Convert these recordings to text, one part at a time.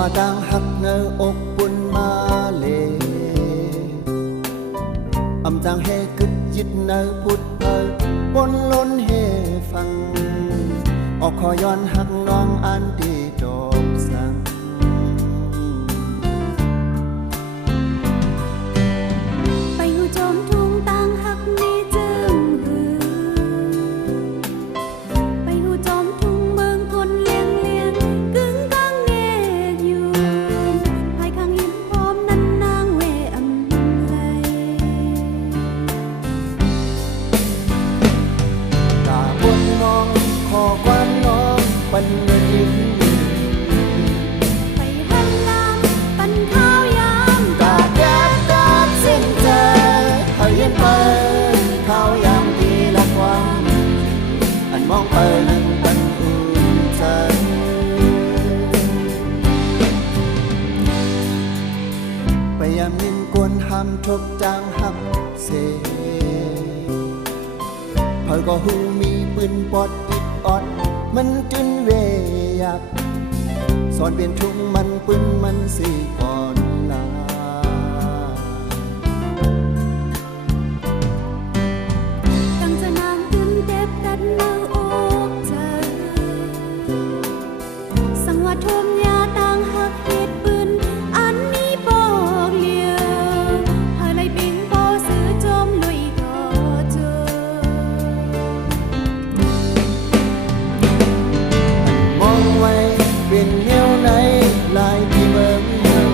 ว่าดังหักเงออกปุ่นมาเลอำจางเฮกึดยิดเนอพุดเผยบนล้นเฮฟังออกขอย้อนหักน้องอันดีดอกสังไปหูจมทุ่งต่างหักนี้จึงหือไปหูจมทุ่งเมืองคนเลี้ยงเลี้ยงกึ่งกลางเนกอยู่ภายข้างหินพร้อมนั้นนางเวอำไลตาบนน้องขอความน้องปันเงินยิ้มไปหันหลังปันข้าวยามตาแดดตาสิ้นใจเขาเย็นไปข้าวยามทีละความอันมองไปนั้นปันอุ่นใจพยายามยินกวนห้ำทบจางหักเสเผยก็หูมีปืนปอดอิดออดมันจึนเวยับสอนเปลี่ยนทุ่งมันปืนมันสีก่อนลาตั้งจะนางตึมเด็บตัดเนื้ออกเธอสังว่าทมยาต่างหักเหตุปืนอันนี้บอกเลียวหาไรบิงโบซื้อจมลุยต่อเจอมองไว้เป็นแนวไหนลายที่เบิ่งเดิม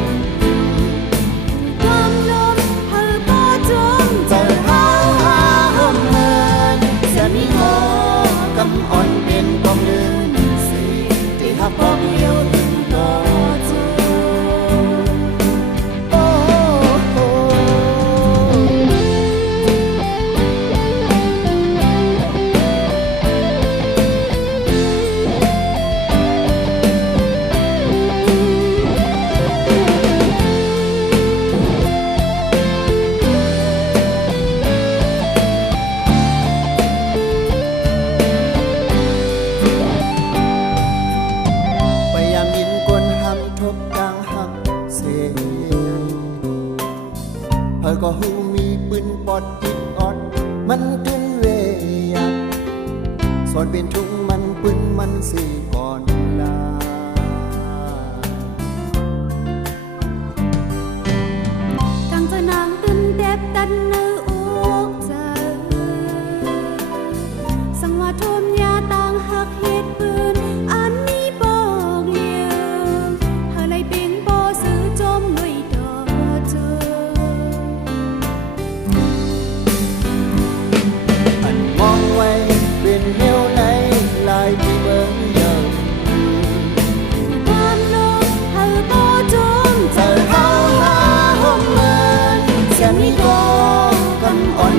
ความลมเธอบ่จมเจอหาห่มเมินเสียมีโอกำอ่อนเป็นกองเดินสีที่หักบอกเลี้ยวถึงต่อเจอโอ้โหพยายามยินกวนห้ำทบกลางหักเสเธอก็หูมีปืนปอดอิดออดมันตึนเวยับสอนเป็นทุ่งมันปืนมันสีก่อนลาตั้งจะนางตึมเด็บตัดเนื้ออกเธอสังว่าทมยาต่างหักเหตุปืนอันนี้บอกเลียวหาไรบิงโบซื้อจมลุยต่อเจออันมองไว้เป็นแนวไหนลายที่เบิ่งเดิมความลมเธอบ่จมเจอหาห่มเมินเสียมีโกกำอ่อน